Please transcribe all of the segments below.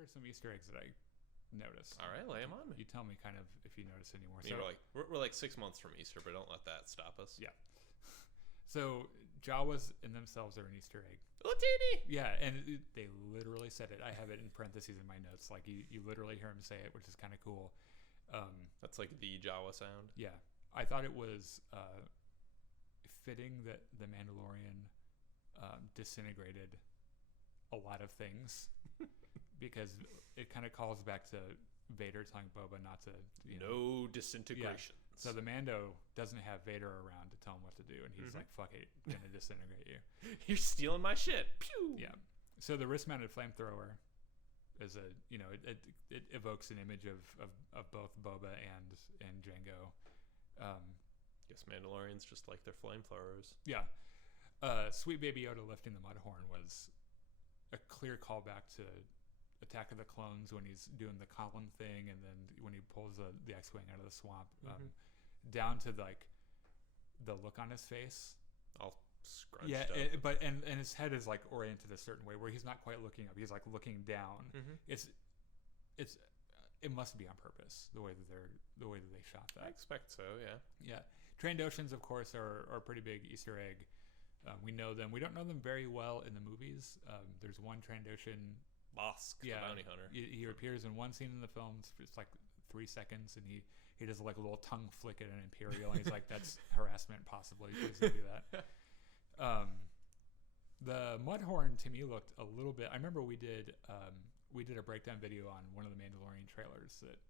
here are some Easter eggs that I noticed. All right, lay them on me. You tell me kind of if you notice any more. I mean, we're like 6 months from Easter, but don't let that stop us. Yeah. So Jawas in themselves are an Easter egg. Oh, teeny! Yeah, and they literally said it. I have it in parentheses in my notes. Like you literally hear him say it, which is kind of cool. That's like the Jawa sound. Yeah, I thought it was fitting that the Mandalorian disintegrated a lot of things because it kind of calls back to Vader telling Boba not to. No disintegration. Yeah. So the Mando doesn't have Vader around to tell him what to do, and he's like, "Fuck it, gonna disintegrate you." You're stealing my shit. Pew! Yeah. So the wrist-mounted flamethrower is it evokes an image of both Boba and Jango. Guess Mandalorians just like their flamethrowers. Yeah. Sweet Baby Yoda lifting the Mudhorn was a clear callback to Attack of the Clones when he's doing the column thing, and then when he pulls the X-wing out of the swamp, down to like the look on his face, all scrunched up. but his head is like oriented a certain way where he's not quite looking up; he's like looking down. It must be on purpose the way that they shot that. I expect so. Yeah. Yeah. Trandoshans, of course, are a pretty big Easter egg. We know them. We don't know them very well in the movies. There's one Trandoshan. Bosk, the bounty hunter. He appears in one scene in the film. It's like 3 seconds, and he does like a little tongue flick at an Imperial, and he's like, "That's harassment, possibly. Please don't do that." The Mudhorn to me looked a little bit. I remember we did a breakdown video on one of the Mandalorian trailers that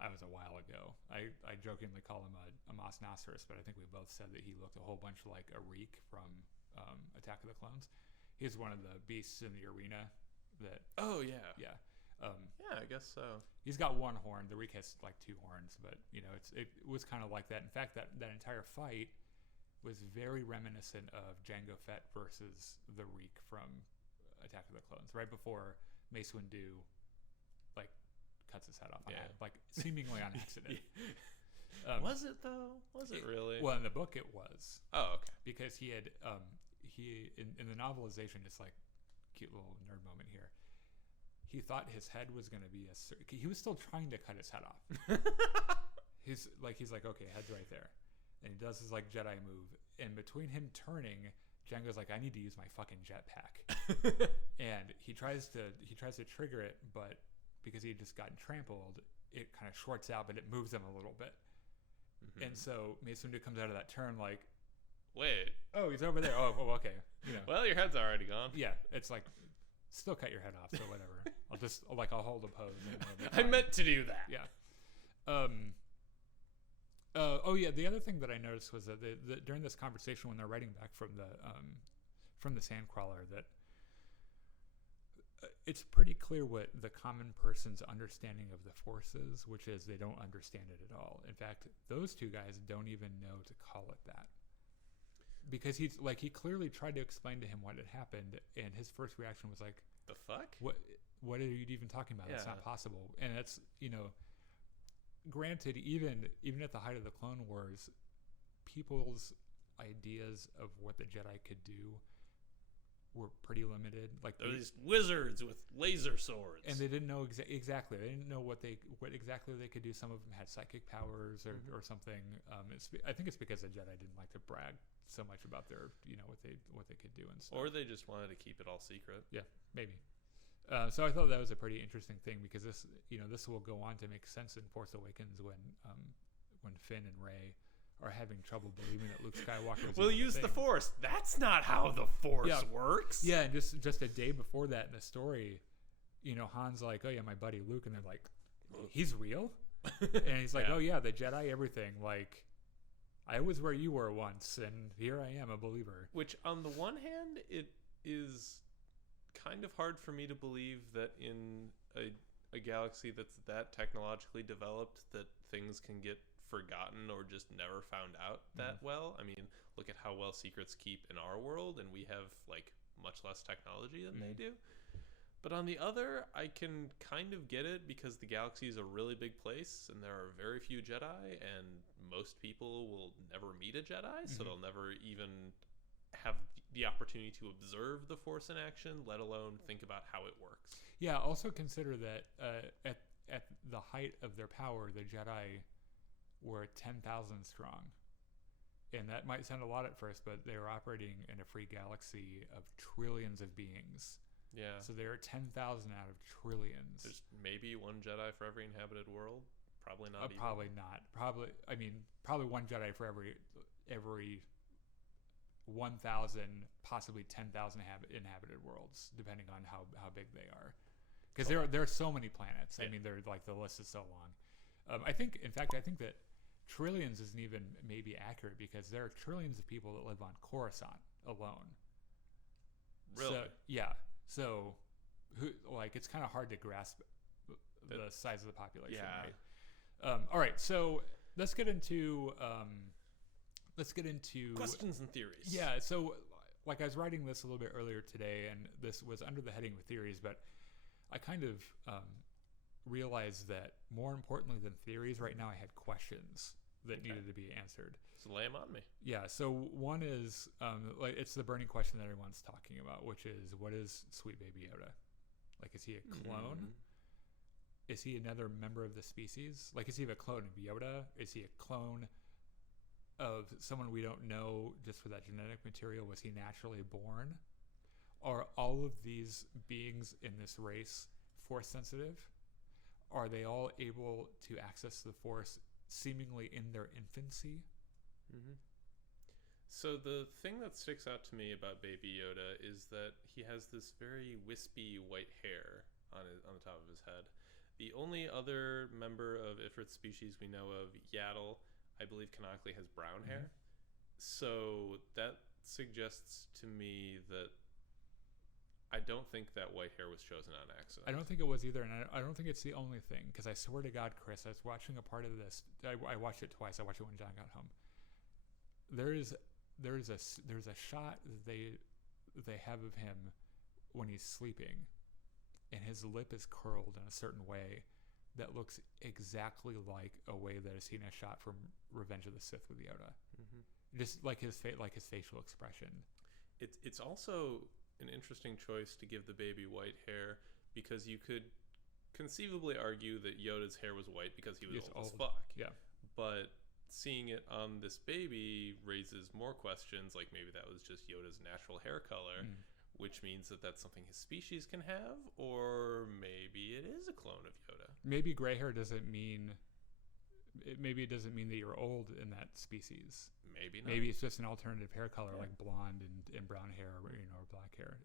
I was a while ago. I jokingly call him a Mos Nasserus, but I think we both said that he looked a whole bunch like a Reek from Attack of the Clones. He's one of the beasts in the arena that... Oh, yeah. Yeah. Yeah, I guess so. He's got one horn. The Reek has like 2 horns, but, it was kind of like that. In fact, that entire fight was very reminiscent of Jango Fett versus the Reek from Attack of the Clones, right before Mace Windu, like, cuts his head off. Like, seemingly on accident. Was it, though? Was it really? Well, in the book, it was. Oh, okay. Because he had... in the novelization, it's like cute little nerd moment here. He thought his head was going to be he was still trying to cut his head off. he's like, okay, head's right there, and he does his like Jedi move. And between him turning, Jango's like, I need to use my fucking jetpack, and he tries to trigger it, but because he had just gotten trampled, it kind of shorts out, but it moves him a little bit. And so Mace Windu comes out of that turn like, wait. Oh, he's over there. Oh, well, okay. Well, your head's already gone. Yeah, it's like, still cut your head off, so whatever. I'll hold a pose. I meant to do that. Yeah. Oh yeah. The other thing that I noticed was that during this conversation, when they're writing back from the Sandcrawler, that it's pretty clear what the common person's understanding of the Force is, which is they don't understand it at all. In fact, those 2 guys don't even know to call it that. Because he clearly tried to explain to him what had happened, and his first reaction was like, "The fuck? What are you even talking about? That's not possible." And that's granted, even at the height of the Clone Wars, people's ideas of what the Jedi could do were pretty limited. Like these wizards with laser swords, and they didn't know exactly. They didn't know what exactly they could do. Some of them had psychic powers or something. I think it's because the Jedi didn't like to brag so much about their what they could do and stuff. Or they just wanted to keep it all secret. Yeah, maybe. So I thought that was a pretty interesting thing because this will go on to make sense in Force Awakens when Finn and Rey are having trouble believing that Luke Skywalker will use the Force. That's not how the Force works. Yeah, and just a day before that in the story, Han's like, "Oh yeah, my buddy Luke," and they're like, "He's real?" And he's like, "Oh yeah, the Jedi, everything. Like, I was where you were once, and here I am, a believer." Which, on the one hand, it is kind of hard for me to believe that in a galaxy that's that technologically developed that things can get forgotten or just never found out that well. I mean, look at how well secrets keep in our world, and we have like much less technology than they do. But on the other, I can kind of get it because the galaxy is a really big place and there are very few Jedi, and most people will never meet a Jedi, so they'll never even have the opportunity to observe the Force in action, let alone think about how it works. Yeah, also consider that at the height of their power, the Jedi were 10,000 strong. And that might sound a lot at first, but they were operating in a free galaxy of trillions of beings. Yeah. So there are 10,000 out of trillions. There's maybe one Jedi for every inhabited world. Probably not. Probably not. Probably one Jedi for every 1,000, possibly 10,000 inhabited worlds, depending on how big they are. Because there are so many planets. Yeah. I mean, they're like, the list is so long. I think that trillions isn't even maybe accurate, because there are trillions of people that live on Coruscant alone. Really? So, yeah. So, it's kind of hard to grasp the size of the population. Yeah. Right? All right. So let's get into questions and theories. Yeah. So, I was writing this a little bit earlier today, and this was under the heading of theories, but I kind of realized that more importantly than theories right now, I had questions that needed to be answered. So lay them on me. Yeah. So one is, it's the burning question that everyone's talking about, which is, what is Sweet Baby Yoda? Is he a clone? Mm-hmm. Is he another member of the species? Is he a clone of Yoda? Is he a clone of someone we don't know just for that genetic material? Was he naturally born? Are all of these beings in this race Force sensitive? Are they all able to access the Force seemingly in their infancy? Mm-hmm. So the thing that sticks out to me about Baby Yoda is that he has this very wispy white hair on the top of his head. The only other member of Ifrit's species we know of, Yaddle, I believe canonically has brown hair. So that suggests to me that I don't think that white hair was chosen on accident. I don't think it was either, and I don't think it's the only thing, because I swear to God, Chris, I was watching a part of this. I watched it twice. I watched it when John got home. There is a shot that they have of him when he's sleeping, and his lip is curled in a certain way that looks exactly like a way that is seen in a shot from Revenge of the Sith with Yoda. Mm-hmm. Just like his facial expression. It's also an interesting choice to give the baby white hair, because you could conceivably argue that Yoda's hair was white because he was old as fuck. Yeah. But seeing it on this baby raises more questions, like maybe that was just Yoda's natural hair color, which means that that's something his species can have, or maybe it is a clone of Yoda. Maybe gray hair doesn't mean... Maybe it doesn't mean that you're old in that species. Maybe not. Maybe it's just an alternative hair color, like blonde and brown hair, or black hair.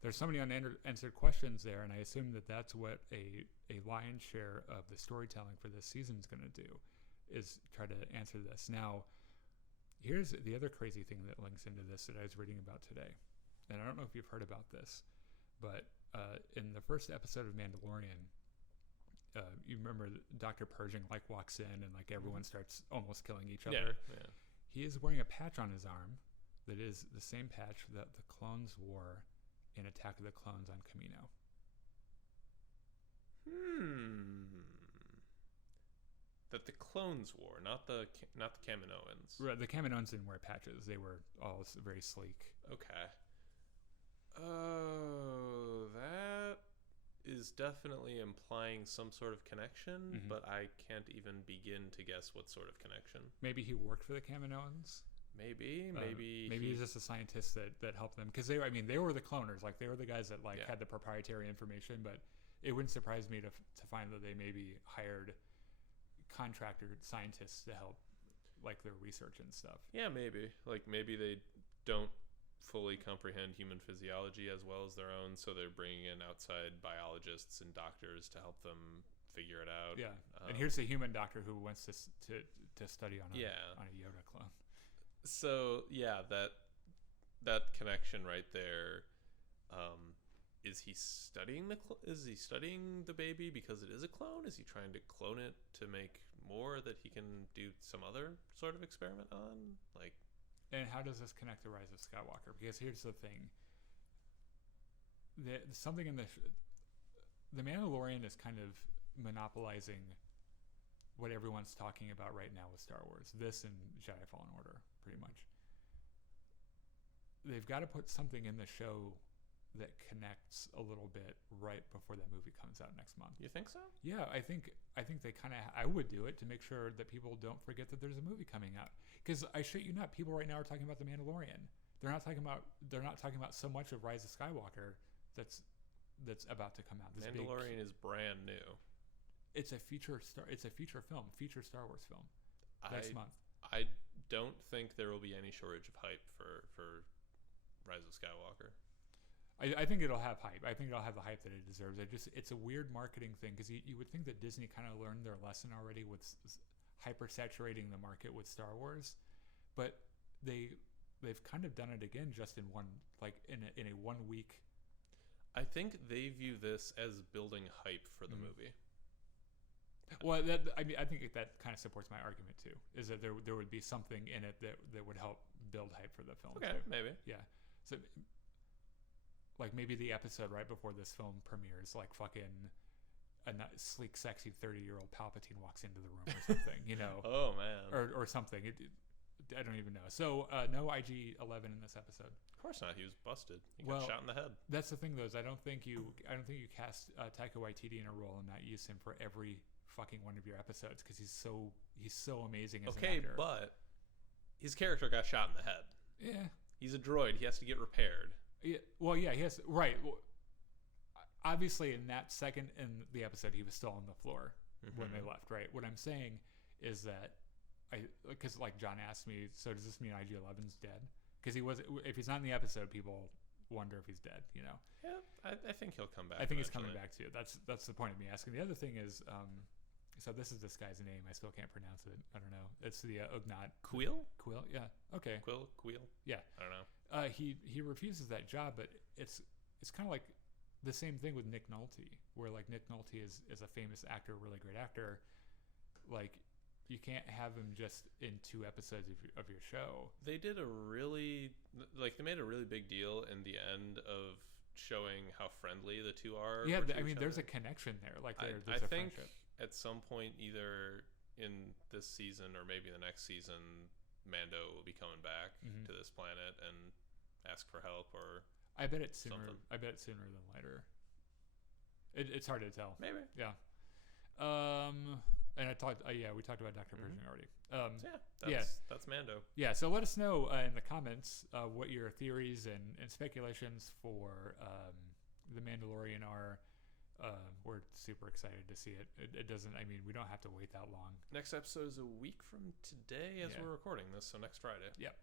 There's so many unanswered questions there, and I assume that that's what a lion's share of the storytelling for this season is going to do, is try to answer this. Now, here's the other crazy thing that links into this that I was reading about today, and I don't know if you've heard about this, but in the first episode of Mandalorian, you remember Dr. Pershing walks in and everyone starts almost killing each other. Yeah. He is wearing a patch on his arm that is the same patch that the clones wore in Attack of the Clones on Kamino. That the clones wore, not the Kaminoans. Right, the Kaminoans didn't wear patches. They were all very sleek. Okay. Oh, that is definitely implying some sort of connection, but I can't even begin to guess what sort of connection. Maybe he worked for the Kaminoans. Maybe he's just a scientist that helped them, because they were the cloners. They were the guys that had the proprietary information. But it wouldn't surprise me to find that they maybe hired contractor scientists to help their research and stuff. Yeah, maybe maybe they don't fully comprehend human physiology as well as their own, so they're bringing in outside biologists and doctors to help them figure it out. Yeah, and here's a human doctor who wants to study on a Yoda clone. So yeah, that connection right there. Is he studying the baby because it is a clone? Is he trying to clone it to make more that he can do some other sort of experiment on? And how does this connect to Rise of Skywalker? Because here's the thing. Something in the Mandalorian is kind of monopolizing what everyone's talking about right now with Star Wars. This and Jedi Fallen Order, pretty much. they've got to put something in the show that connects a little bit right before that movie comes out next month. You think so? Yeah, I think they kind of. I would do it to make sure that people don't forget that there's a movie coming out. Because I shit you not, people right now are talking about the Mandalorian. They're not talking about so much of Rise of Skywalker that's about to come out. This Mandalorian is brand new. It's a feature film, feature Star Wars film next month. I don't think there will be any shortage of hype for Rise of Skywalker. I think it'll have hype. I think it'll have the hype that it deserves. It's a weird marketing thing because you would think that Disney kind of learned their lesson already with hyper-saturating the market with Star Wars, but they've kind of done it again just in in a 1 week. I think they view this as building hype for the movie. Well, I think that kind of supports my argument too. Is that there would be something in it that would help build hype for the film. Okay, too. maybe. Yeah. So. Like maybe the episode right before this film premieres, like fucking a sleek, sexy 30-year-old Palpatine walks into the room or something, you know? Oh man, or something. I don't even know. So no IG-11 in this episode. Of course not. He was busted. He got shot in the head. That's the thing, though. Is I don't think you cast Taika Waititi in a role and not use him for every fucking one of your episodes because he's so amazing as an actor. But his character got shot in the head. Yeah. He's a droid. He has to get repaired. Yeah, well, yeah, he has right. Well, obviously, in that second in the episode, he was still on the floor when they left. Right. What I'm saying is that because like John asked me, so does this mean IG-11's dead? Because if he's not in the episode, people wonder if he's dead. You know. Yeah, I think he'll come back. I think he's coming back too. That's the point of me asking. The other thing is, so this is this guy's name. I still can't pronounce it. I don't know. It's the Ugnaught. Quill? Yeah. Okay. Quill? Yeah. I don't know. He refuses that job, but it's kind of like the same thing with Nick Nolte, where like Nick Nolte is a famous actor, really great actor. Like you can't have him just in 2 episodes of your show. They made a really big deal in the end of showing how friendly the two are. Yeah, I mean, there's a connection there. Like there's I a think friendship. At some point, either in this season or maybe the next season, Mando will be coming back to this planet and ask for help, or I bet it's sooner. something. I bet it's sooner than later. It's hard to tell. Maybe. Yeah. And we talked about Dr. Pershing already. That's Mando. Yeah. So let us know in the comments what your theories and speculations for the Mandalorian are. We're super excited to see it. It doesn't. I mean, we don't have to wait that long. Next episode is a week from today as we're recording this, so next Friday. Yep.